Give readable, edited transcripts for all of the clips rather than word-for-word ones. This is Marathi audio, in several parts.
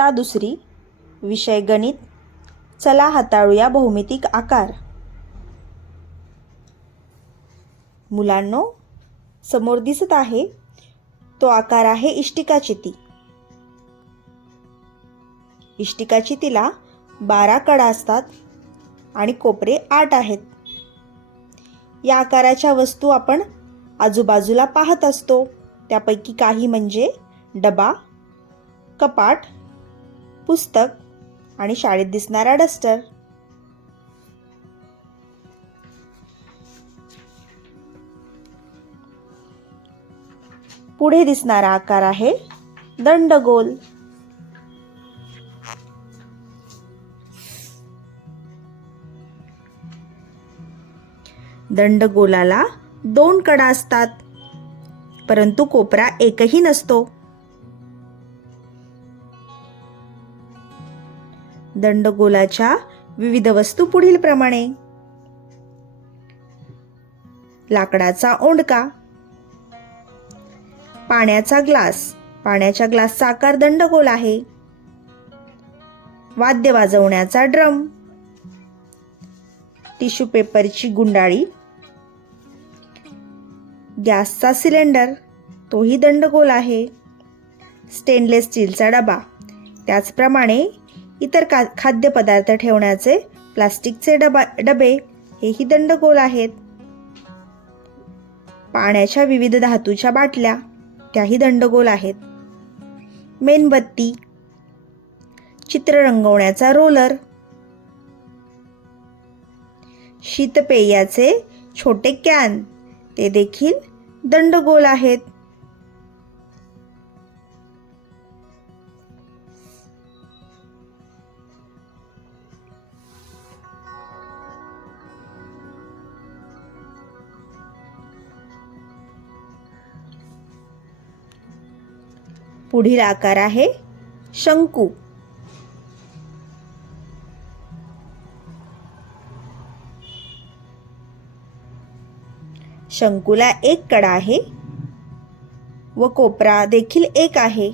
इयत्ता दुसरी, विषय गणित. चला हाताळूया भौमितिक आकार. मुलांनो, समोर दिसत आहे तो आकार आहे इष्टिकाचिती. इष्टिकाचितीला 12 कडा असतात आणि कोपरे 8 आहेत. या आकाराच्या वस्तू आपण आजूबाजूला पाहत असतो. त्यापैकी काही म्हणजे डबा, कपाट, पुस्तक आणि शाळेत दिसणारा डस्टर. पुढे दिसणारा आकार आहे दंडगोल. दंडगोलाला 2 कडा असतात, परंतु कोपरा एकही नसतो. दंडगोलाच्या विविध वस्तू पुढील प्रमाणे: लाकडाचा ओंडका, पाण्याचा ग्लास, पाण्याच्या ग्लासचा आकार दंडगोल आहे. वाद्य वाजवण्याचा ड्रम, टिश्यू पेपरची गुंडाळी, गॅसचा सिलेंडर, तोही दंडगोल आहे. स्टेनलेस स्टीलचा डबा, त्याचप्रमाणे इतर खाद्यपदार्थ ठेवण्याचे प्लास्टिकचे डबे, हेही दंडगोल आहेत. पाण्याच्या विविध धातूच्या बाटल्या, त्याही दंडगोल आहेत. मेणबत्ती, चित्र रंगवण्याचा रोलर, शीतपेयाचे छोटे कॅन, ते देखील दंडगोल आहेत. पुढील आकार आहे शंकू. शंकूला 1 कडा आहे व कोपरा देखील 1 आहे.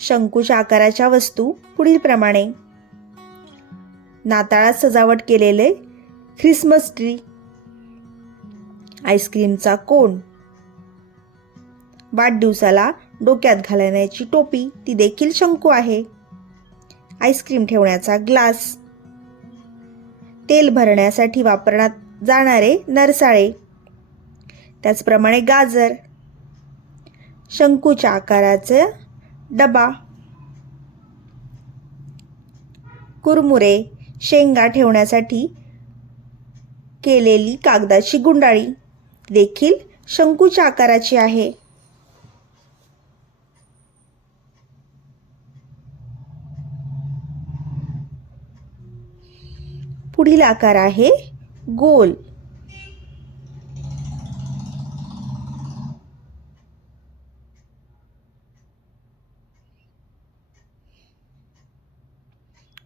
शंकूच्या आकाराच्या वस्तू पुढील प्रमाणे: नाताळात सजावट केलेले ख्रिसमस ट्री, आईस्क्रीमचा कोन, वाढदिवसाला डोक्यात घालण्याची टोपी, ती देखील शंकू आहे. आईस्क्रीम ठेवण्याचा ग्लास, तेल भरण्यासाठी वापरण्यात जाणारे नरसाळे, त्याचप्रमाणे गाजर, शंकूच्या आकाराचा डबा, कुरमुरे, शेंगा ठेवण्यासाठी केलेली कागदाची गुंडाळी, देखील शंकूच्या आकाराची आहे. पुढील आकार आहे गोल.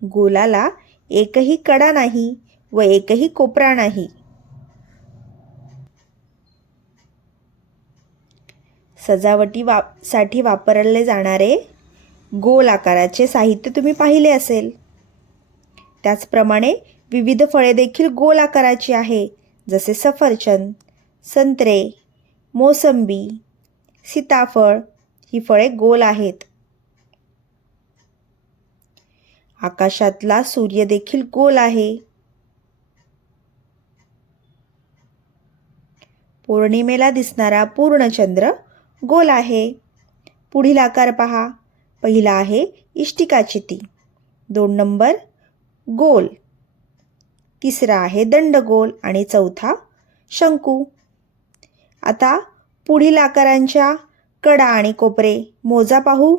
गोलाला एकही कडा नाही व एकही कोपरा नाही. सजावटीसाठी वापरले जाणारे गोल आकाराचे साहित्य तुम्ही पाहिले असेल. त्याचप्रमाणे विविध फळे देखील गोल आकाराची आहे, जसे सफरचंद, संत्रे, मोसंबी, सीताफळ, ही फळे गोल आहेत. आकाशातला सूर्य देखील गोल आहे. पौर्णिमेला दिसणारा पूर्णचंद्र गोल आहे. पुढील आकार पहा. पहिला आहे इष्टिकाचिती, 2 नंबर गोल, तिसरा आहे दंडगोल आणि चौथा शंकू. आता पुढील आकारांच्या कडा आणि कोपरे मोजा पाहू.